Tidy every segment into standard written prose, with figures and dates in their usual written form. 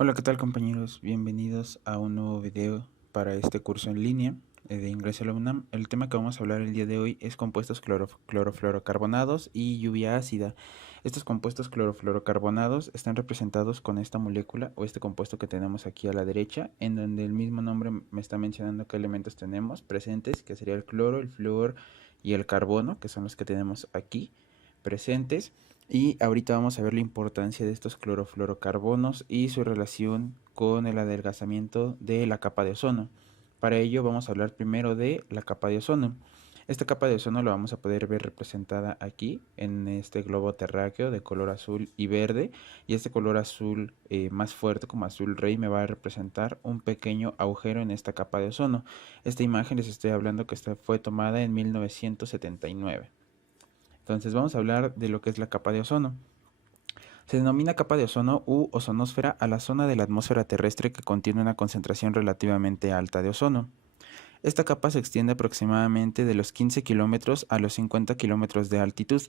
Hola, ¿qué tal compañeros? Bienvenidos a un nuevo video para este curso en línea de ingreso a la UNAM. El tema que vamos a hablar el día de hoy es compuestos clorofluorocarbonados y lluvia ácida. Estos compuestos clorofluorocarbonados están representados con esta molécula o este compuesto que tenemos aquí a la derecha, en donde el mismo nombre me está mencionando qué elementos tenemos presentes, que sería el cloro, el flúor y el carbono, que son los que tenemos aquí presentes. Y ahorita vamos a ver la importancia de estos clorofluorocarbonos y su relación con el adelgazamiento de la capa de ozono. Para ello vamos a hablar primero de la capa de ozono. Esta capa de ozono la vamos a poder ver representada aquí en este globo terráqueo de color azul y verde, y este color azul más fuerte como azul rey me va a representar un pequeño agujero en esta capa de ozono. Esta imagen les estoy hablando que fue tomada en 1979. Entonces vamos a hablar de lo que es la capa de ozono. Se denomina capa de ozono u ozonosfera a la zona de la atmósfera terrestre que contiene una concentración relativamente alta de ozono. Esta capa se extiende aproximadamente de los 15 kilómetros a los 50 kilómetros de altitud,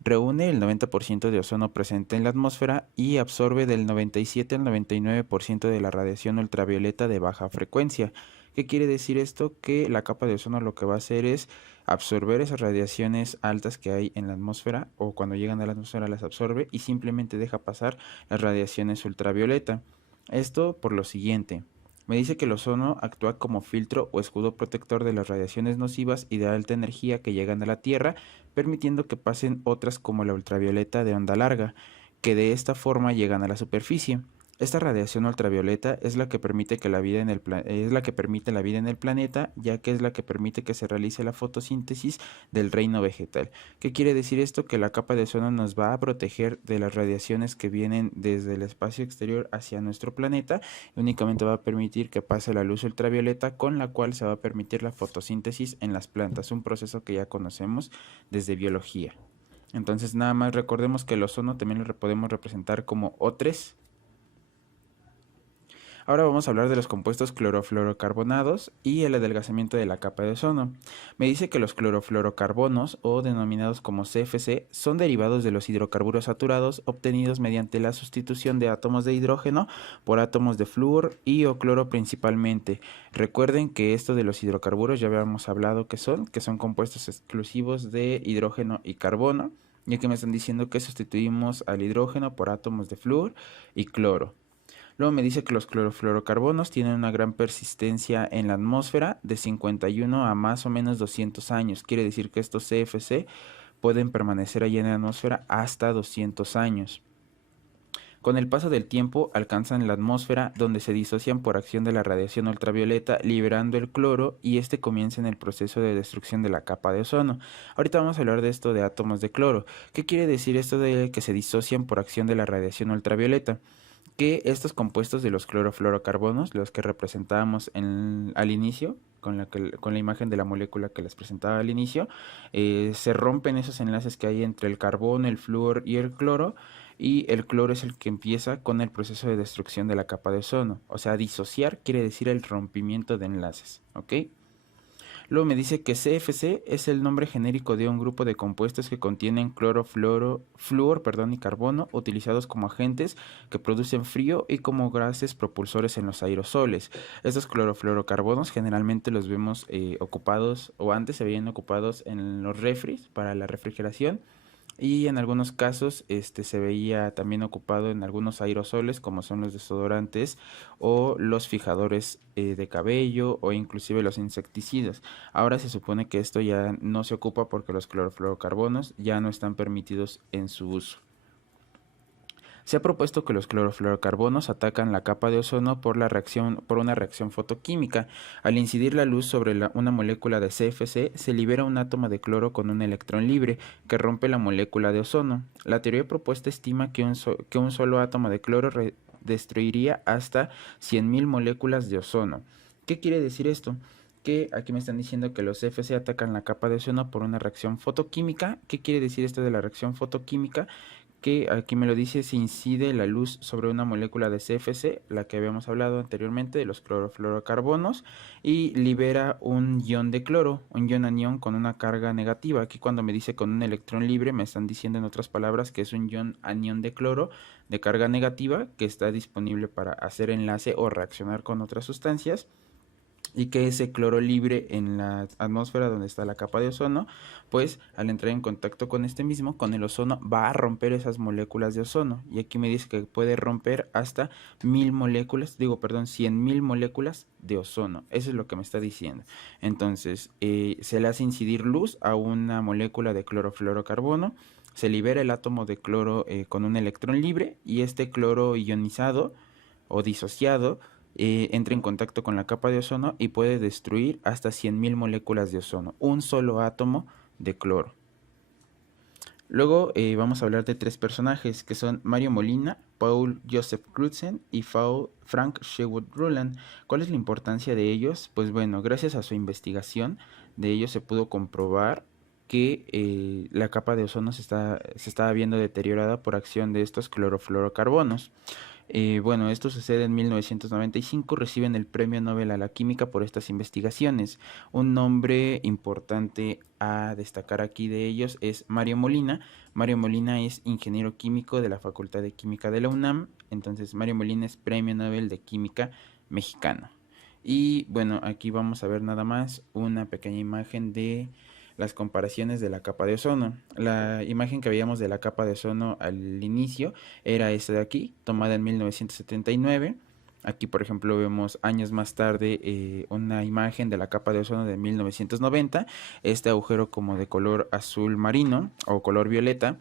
reúne el 90% de ozono presente en la atmósfera y absorbe del 97 al 99% de la radiación ultravioleta de baja frecuencia. ¿Qué quiere decir esto? Que la capa de ozono lo que va a hacer es absorber esas radiaciones altas que hay en la atmósfera, o cuando llegan a la atmósfera las absorbe y simplemente deja pasar las radiaciones ultravioleta. Esto por lo siguiente. Me dice que el ozono actúa como filtro o escudo protector de las radiaciones nocivas y de alta energía que llegan a la Tierra, permitiendo que pasen otras como la ultravioleta de onda larga, que de esta forma llegan a la superficie. Esta radiación ultravioleta es la que permite que la vida en el es la que permite la vida en el planeta, ya que es la que permite que se realice la fotosíntesis del reino vegetal. ¿Qué quiere decir esto? Que la capa de ozono nos va a proteger de las radiaciones que vienen desde el espacio exterior hacia nuestro planeta. Únicamente va a permitir que pase la luz ultravioleta, con la cual se va a permitir la fotosíntesis en las plantas, un proceso que ya conocemos desde biología. Entonces nada más recordemos que el ozono también lo podemos representar como O3. Ahora vamos a hablar de los compuestos clorofluorocarbonados y el adelgazamiento de la capa de ozono. Me dice que los clorofluorocarbonos, o denominados como CFC, son derivados de los hidrocarburos saturados obtenidos mediante la sustitución de átomos de hidrógeno por átomos de flúor y o cloro principalmente. Recuerden que esto de los hidrocarburos ya habíamos hablado que son compuestos exclusivos de hidrógeno y carbono, ya que me están diciendo que sustituimos al hidrógeno por átomos de flúor y cloro. Luego me dice que los clorofluorocarbonos tienen una gran persistencia en la atmósfera de 51 a más o menos 200 años. Quiere decir que estos CFC pueden permanecer allí en la atmósfera hasta 200 años. Con el paso del tiempo alcanzan la atmósfera, donde se disocian por acción de la radiación ultravioleta, liberando el cloro, y este comienza en el proceso de destrucción de la capa de ozono. Ahorita vamos a hablar de esto de átomos de cloro. ¿Qué quiere decir esto de que se disocian por acción de la radiación ultravioleta? Que estos compuestos de los clorofluorocarbonos, los que representábamos al inicio, con la imagen de la molécula que les presentaba al inicio, se rompen esos enlaces que hay entre el carbono, el flúor y el cloro, y el cloro es el que empieza con el proceso de destrucción de la capa de ozono. O sea, disociar quiere decir el rompimiento de enlaces, ¿ok? Luego me dice que CFC es el nombre genérico de un grupo de compuestos que contienen flúor, y carbono, utilizados como agentes que producen frío y como gases propulsores en los aerosoles. Estos clorofluorocarbonos generalmente los vemos ocupados, o antes se veían ocupados en los refris para la refrigeración, y en algunos casos se veía también ocupado en algunos aerosoles, como son los desodorantes o los fijadores de cabello, o inclusive los insecticidas. Ahora se supone que esto ya no se ocupa porque los clorofluorocarbonos ya no están permitidos en su uso. Se ha propuesto que los clorofluorocarbonos atacan la capa de ozono por una reacción fotoquímica. Al incidir la luz sobre una molécula de CFC, se libera un átomo de cloro con un electrón libre que rompe la molécula de ozono. La teoría propuesta estima que un solo átomo de cloro destruiría hasta 100.000 moléculas de ozono. ¿Qué quiere decir esto? Que aquí me están diciendo que los CFC atacan la capa de ozono por una reacción fotoquímica. ¿Qué quiere decir esto de la reacción fotoquímica? que aquí me lo dice, se incide la luz sobre una molécula de CFC, la que habíamos hablado anteriormente de los clorofluorocarbonos, y libera un ion de cloro, un ion anión con una carga negativa. Aquí cuando me dice con un electrón libre, me están diciendo en otras palabras que es un ion anión de cloro de carga negativa que está disponible para hacer enlace o reaccionar con otras sustancias, y que ese cloro libre en la atmósfera donde está la capa de ozono, pues al entrar en contacto con este mismo, con el ozono, va a romper esas moléculas de ozono. Y aquí me dice que puede romper hasta 100.000 moléculas de ozono. Eso es lo que me está diciendo. Entonces, se le hace incidir luz a una molécula de clorofluorocarbono, se libera el átomo de cloro con un electrón libre, y este cloro ionizado o disociado entra en contacto con la capa de ozono y puede destruir hasta 100.000 moléculas de ozono, un solo átomo de cloro. Luego vamos a hablar de tres personajes que son Mario Molina, Paul Joseph Crutzen y Frank Sherwood Rowland. ¿Cuál es la importancia de ellos? Pues bueno, gracias a su investigación de ellos se pudo comprobar que la capa de ozono se estaba viendo deteriorada por acción de estos clorofluorocarbonos. Bueno, esto sucede en 1995, reciben el Premio Nobel a la Química por estas investigaciones. Un nombre importante a destacar aquí de ellos es Mario Molina. Mario Molina es ingeniero químico de la Facultad de Química de la UNAM, entonces Mario Molina es Premio Nobel de Química mexicano. Y bueno, aquí vamos a ver nada más una pequeña imagen de las comparaciones de la capa de ozono. La imagen que veíamos de la capa de ozono al inicio era esta de aquí, tomada en 1979. Aquí, por ejemplo, vemos años más tarde una imagen de la capa de ozono de 1990. Este agujero como de color azul marino o color violeta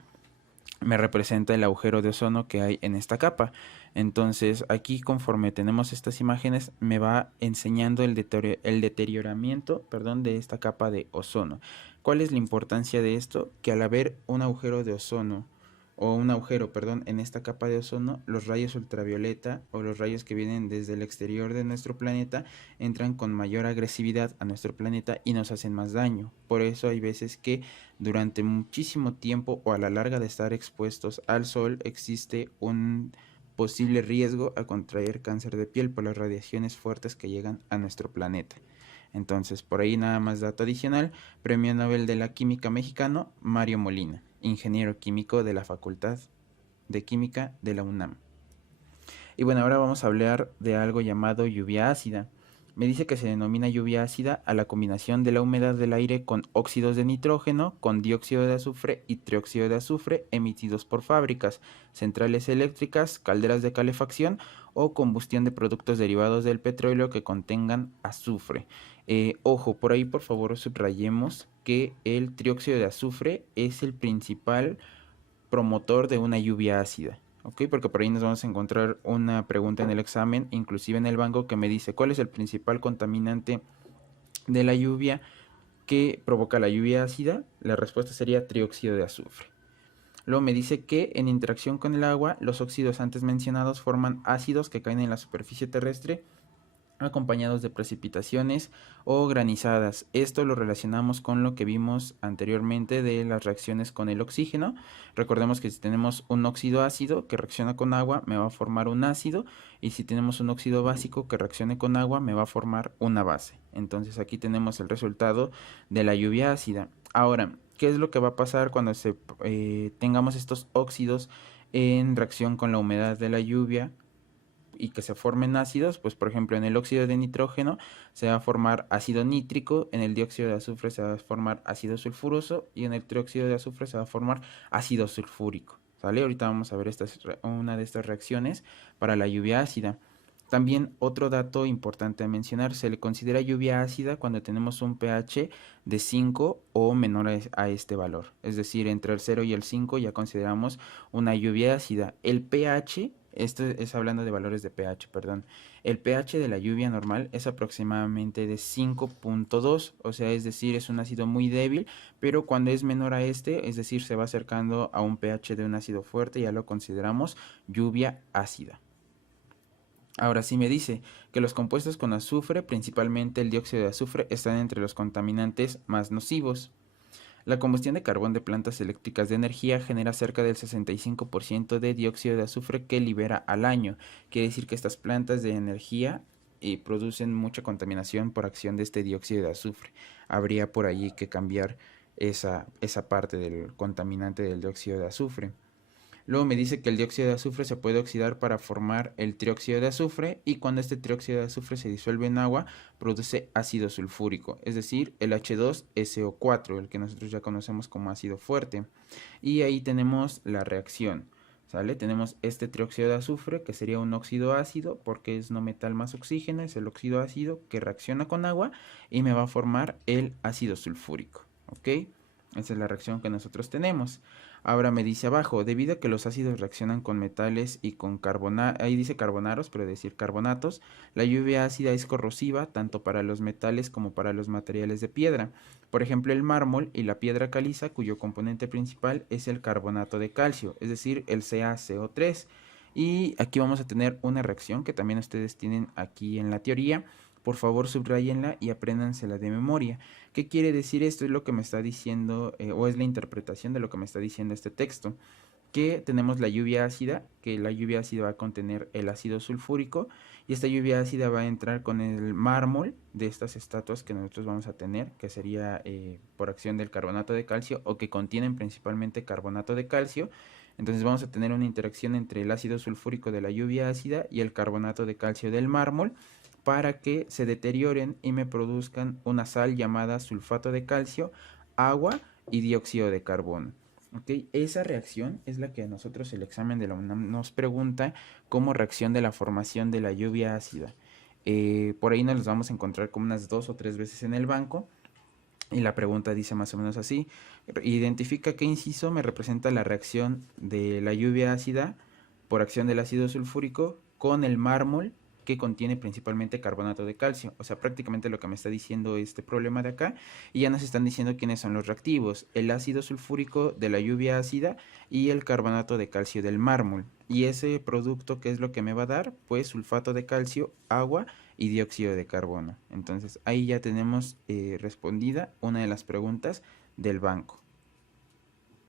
me representa el agujero de ozono que hay en esta capa. Entonces aquí, conforme tenemos estas imágenes, me va enseñando el deterioramiento, perdón, de esta capa de ozono. ¿Cuál es la importancia de esto? Que al haber un agujero de ozono o un agujero, perdón, en esta capa de ozono, los rayos ultravioleta o los rayos que vienen desde el exterior de nuestro planeta entran con mayor agresividad a nuestro planeta y nos hacen más daño. Por eso hay veces que durante muchísimo tiempo o a la larga de estar expuestos al sol existe un posible riesgo a contraer cáncer de piel por las radiaciones fuertes que llegan a nuestro planeta. Entonces, por ahí nada más dato adicional, Premio Nobel de la Química mexicano, Mario Molina, ingeniero químico de la Facultad de Química de la UNAM. Y bueno, ahora vamos a hablar de algo llamado lluvia ácida. Me dice que se denomina lluvia ácida a la combinación de la humedad del aire con óxidos de nitrógeno, con dióxido de azufre y trióxido de azufre emitidos por fábricas, centrales eléctricas, calderas de calefacción o combustión de productos derivados del petróleo que contengan azufre. Ojo, por ahí por favor subrayemos que el trióxido de azufre es el principal promotor de una lluvia ácida. ¿Ok? Porque por ahí nos vamos a encontrar una pregunta en el examen, inclusive en el banco, que me dice ¿cuál es el principal contaminante de la lluvia que provoca la lluvia ácida? La respuesta sería trióxido de azufre. Luego me dice que en interacción con el agua, los óxidos antes mencionados forman ácidos que caen en la superficie terrestre acompañados de precipitaciones o granizadas. Esto lo relacionamos con lo que vimos anteriormente de las reacciones con el oxígeno. Recordemos que si tenemos un óxido ácido que reacciona con agua, me va a formar un ácido, y si tenemos un óxido básico que reaccione con agua, me va a formar una base. Entonces aquí tenemos el resultado de la lluvia ácida. Ahora, ¿qué es lo que va a pasar cuando tengamos estos óxidos en reacción con la humedad de la lluvia y que se formen ácidos? Pues por ejemplo en el óxido de nitrógeno se va a formar ácido nítrico, en el dióxido de azufre se va a formar ácido sulfuroso y en el trióxido de azufre se va a formar ácido sulfúrico. ¿Sale? Ahorita vamos a ver una de estas reacciones para la lluvia ácida. También otro dato importante a mencionar, se le considera lluvia ácida cuando tenemos un pH de 5 o menor a este valor. Es decir, entre el 0 y el 5 ya consideramos una lluvia ácida. El pH, esto es hablando de valores de pH, perdón. El pH de la lluvia normal es aproximadamente de 5.2, o sea, es decir, es un ácido muy débil, pero cuando es menor a este, es decir, se va acercando a un pH de un ácido fuerte, ya lo consideramos lluvia ácida. Ahora sí me dice que los compuestos con azufre, principalmente el dióxido de azufre, están entre los contaminantes más nocivos. La combustión de carbón de plantas eléctricas de energía genera cerca del 65% de dióxido de azufre que libera al año. Quiere decir que estas plantas de energía producen mucha contaminación por acción de este dióxido de azufre. Habría por allí que cambiar esa parte del contaminante del dióxido de azufre. Luego me dice que el dióxido de azufre se puede oxidar para formar el trióxido de azufre y cuando este trióxido de azufre se disuelve en agua produce ácido sulfúrico, es decir, el H2SO4, el que nosotros ya conocemos como ácido fuerte. Y ahí tenemos la reacción. ¿Sale? Tenemos este trióxido de azufre que sería un óxido ácido porque es no metal más oxígeno, es el óxido ácido que reacciona con agua y me va a formar el ácido sulfúrico. ¿Ok? Esa es la reacción que nosotros tenemos. Ahora me dice abajo, debido a que los ácidos reaccionan con metales y con carbonatos, ahí dice carbonaros, pero decir carbonatos, la lluvia ácida es corrosiva tanto para los metales como para los materiales de piedra. Por ejemplo, el mármol y la piedra caliza, cuyo componente principal es el carbonato de calcio, es decir, el CaCO3. Y aquí vamos a tener una reacción que también ustedes tienen aquí en la teoría. Por favor, subrayenla y apréndansela de memoria. ¿Qué quiere decir esto? Es lo que me está diciendo, o es la interpretación de lo que me está diciendo este texto. Que tenemos la lluvia ácida, que la lluvia ácida va a contener el ácido sulfúrico, y esta lluvia ácida va a entrar con el mármol de estas estatuas que nosotros vamos a tener, que sería por acción del carbonato de calcio, o que contienen principalmente carbonato de calcio. Entonces vamos a tener una interacción entre el ácido sulfúrico de la lluvia ácida y el carbonato de calcio del mármol, para que se deterioren y me produzcan una sal llamada sulfato de calcio, agua y dióxido de carbono. ¿Okay? Esa reacción es la que a nosotros el examen de la UNAM nos pregunta como reacción de la formación de la lluvia ácida. Por ahí nos los vamos a encontrar como unas 2 o 3 veces en el banco. Y la pregunta dice más o menos así: identifica qué inciso me representa la reacción de la lluvia ácida por acción del ácido sulfúrico con el mármol que contiene principalmente carbonato de calcio. O sea, prácticamente lo que me está diciendo este problema de acá. Y ya nos están diciendo quiénes son los reactivos: el ácido sulfúrico de la lluvia ácida y el carbonato de calcio del mármol. Y ese producto, ¿qué es lo que me va a dar? Pues sulfato de calcio, agua y dióxido de carbono. Entonces ahí ya tenemos respondida una de las preguntas del banco.